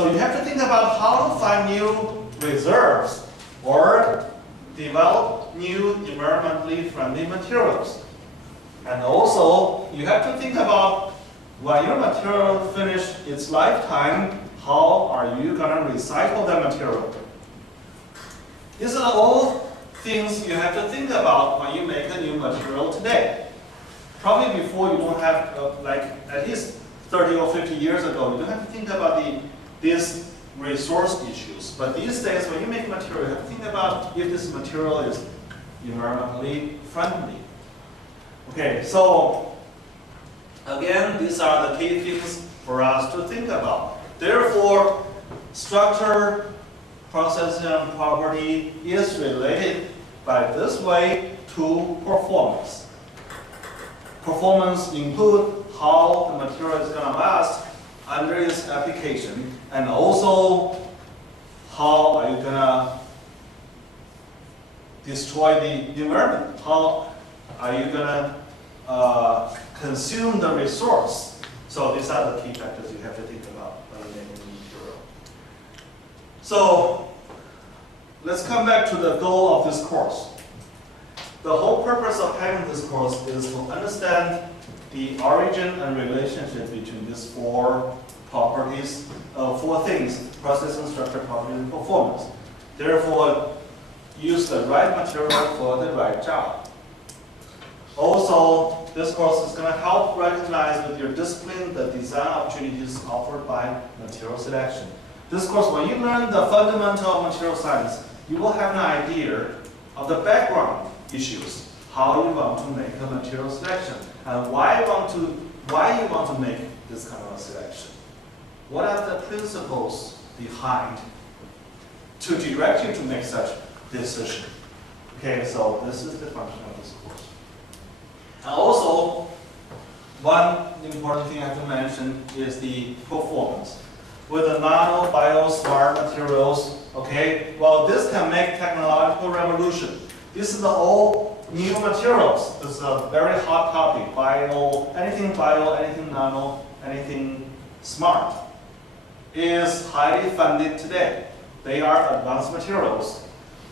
So you have to think about how to find new reserves or develop new environmentally friendly materials. And also, you have to think about when your material finishes its lifetime, how are you going to recycle that material? These are all things you have to think about when you make a new material today. Probably before you don't have, like at least 30 or 50 years ago, you don't have to think about these resource issues. But these days, when you make material, you have to think about if this material is environmentally friendly. Okay, so again, these are the key things for us to think about. Therefore, structure, processing, and property is related by this way to performance. Performance include how the material is going to last under its application, and also how are you going to destroy the environment? How are you going to consume the resource? So these are the key factors you have to think about when you make a new material. So let's come back to the goal of this course. The whole purpose of having this course is to understand the origin and relationship between these four properties, four things: processing, structure, property, and performance. Therefore, use the right material for the right job. Also, this course is going to help recognize with your discipline the design opportunities offered by material selection. This course, when you learn the fundamental of material science, you will have an idea of the background issues, how you want to make a material selection, and why you want to make this kind of a selection. What are the principles behind to direct you to make such decision? Okay, so this is the function of this course. And also, one important thing I have to mention is the performance. With the nano, bio, smart materials, okay, well, this can make technological revolution. This is all new materials. This is a very hot topic. Bio, anything nano, anything smart is highly funded today. They are advanced materials.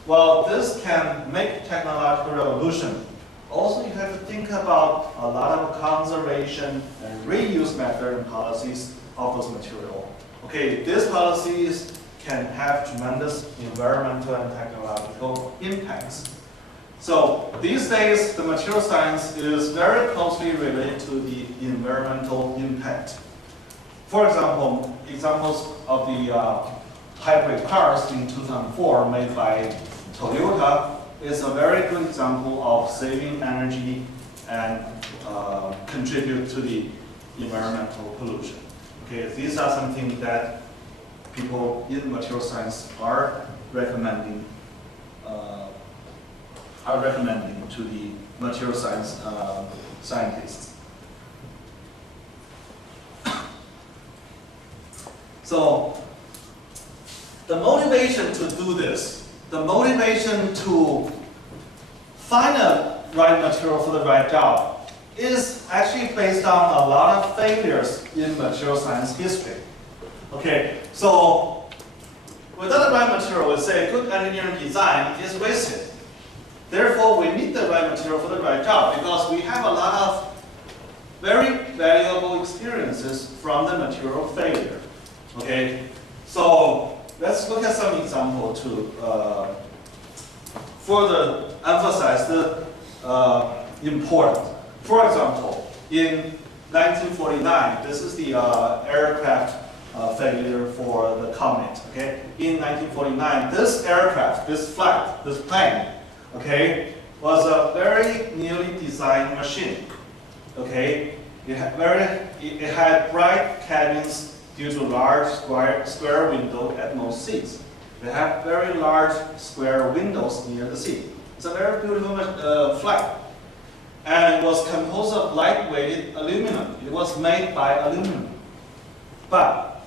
Well, this can make technological revolution. Also, you have to think about a lot of conservation and reuse method and policies of those materials. Okay, these policies can have tremendous environmental and technological impacts. So these days, the material science is very closely related to the environmental impact. For example, examples of the hybrid cars in 2004 made by Toyota is a very good example of saving energy and contribute to the environmental pollution. Okay, these are something that people in material science are recommending to the material science scientists. So the motivation to do this, the motivation to find a right material for the right job is actually based on a lot of failures in material science history. Okay, so without the right material, we say good engineering design is wasted. Therefore, we need the right material for the right job because we have a lot of very valuable experiences from the material failure. Okay, so let's look at some example to further emphasize the importance. For example, in 1949, this is the aircraft failure for the Comet. Okay, in 1949, this aircraft, this plane, okay, was a very newly designed machine. Okay, it had bright cabins due to large square window at most seats. They have very large square windows near the seat. It's a very beautiful flight. And it was composed of lightweight aluminum. It was made by aluminum. But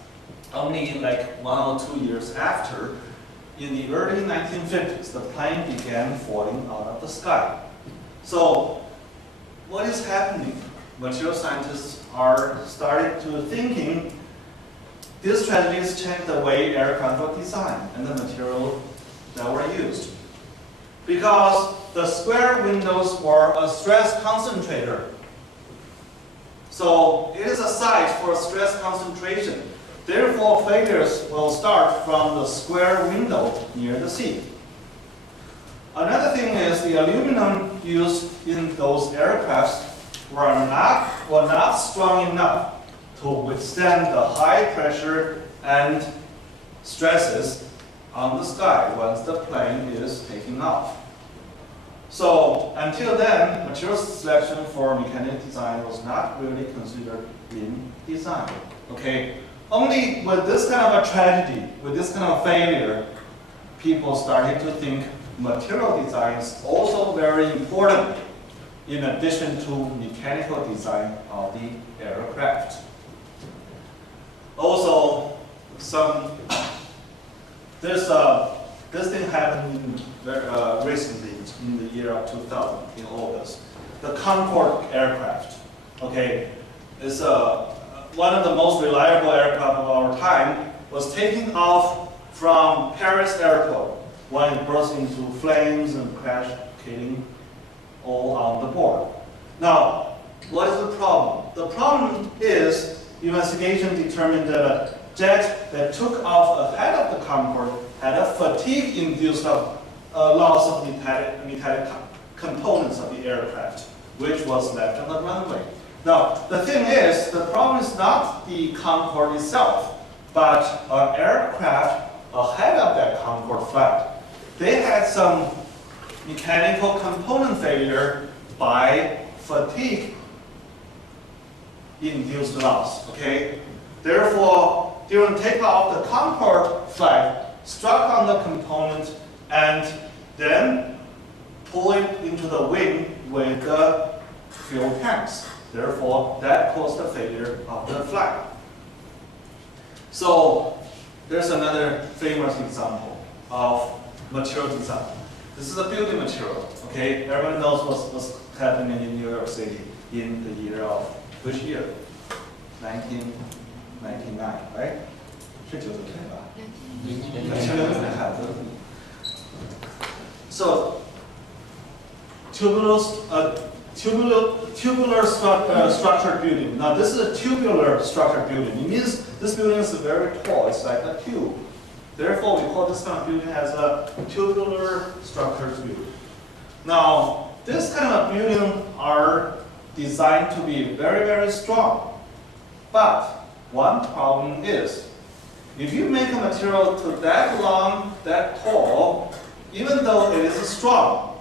only like 1 or 2 years after, in the early 1950s, the plane began falling out of the sky. So what is happening? Material scientists are starting to thinking these tragedies changed the way aircraft were designed and the material that were used. Because the square windows were a stress concentrator. So it is a site for stress concentration. Therefore, failures will start from the square window near the seat. Another thing is the aluminum used in those aircrafts were not strong enough to withstand the high pressure and stresses on the sky once the plane is taking off. So until then, material selection for mechanical design was not really considered in design. Okay, only with this kind of a tragedy, with this kind of failure, people started to think material design is also very important in addition to mechanical design of the aircraft. Also, this thing happened recently in the year of 2000 in August. The Concorde aircraft, okay, is one of the most reliable aircraft of our time, was taking off from Paris airport when it burst into flames and crashed, killing all on the board. Now, what is the problem? The problem is investigation determined that a jet that took off ahead of the Concorde had a fatigue-induced loss of metallic components of the aircraft, which was left on the runway. Now, the thing is, the problem is not the Concorde itself, but an aircraft ahead of that Concorde flight. They had some mechanical component failure by fatigue-induced loss, okay? Therefore, during takeoff, the Concorde flight struck on the component and then pulled it into the wing with the fuel tanks. Therefore, that caused the failure of the flight. So, there's another famous example of material design. This is a building material, okay? Everyone knows what's happening in New York City in the year of, which year? 1999, right? 是99年吧? So, tubular structured building. Now, this is a tubular structured building. It means this building is very tall. It's like a tube. Therefore, we call this kind of building as a tubular structured building. Now, this kind of building are designed to be very, very strong. But one problem is, if you make a material to that long, that tall, even though it is strong,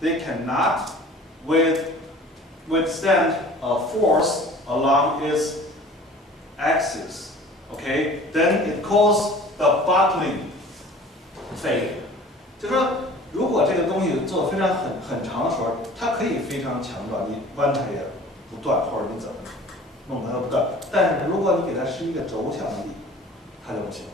they cannot withstand a force along its axis. Okay, then it causes the buckling failure. 就说如果这个东西做非常很长的时候，它可以非常强壮，你关它也不断，或者你怎么弄它都不断。但是如果你给它施一个轴强力，它就不行了。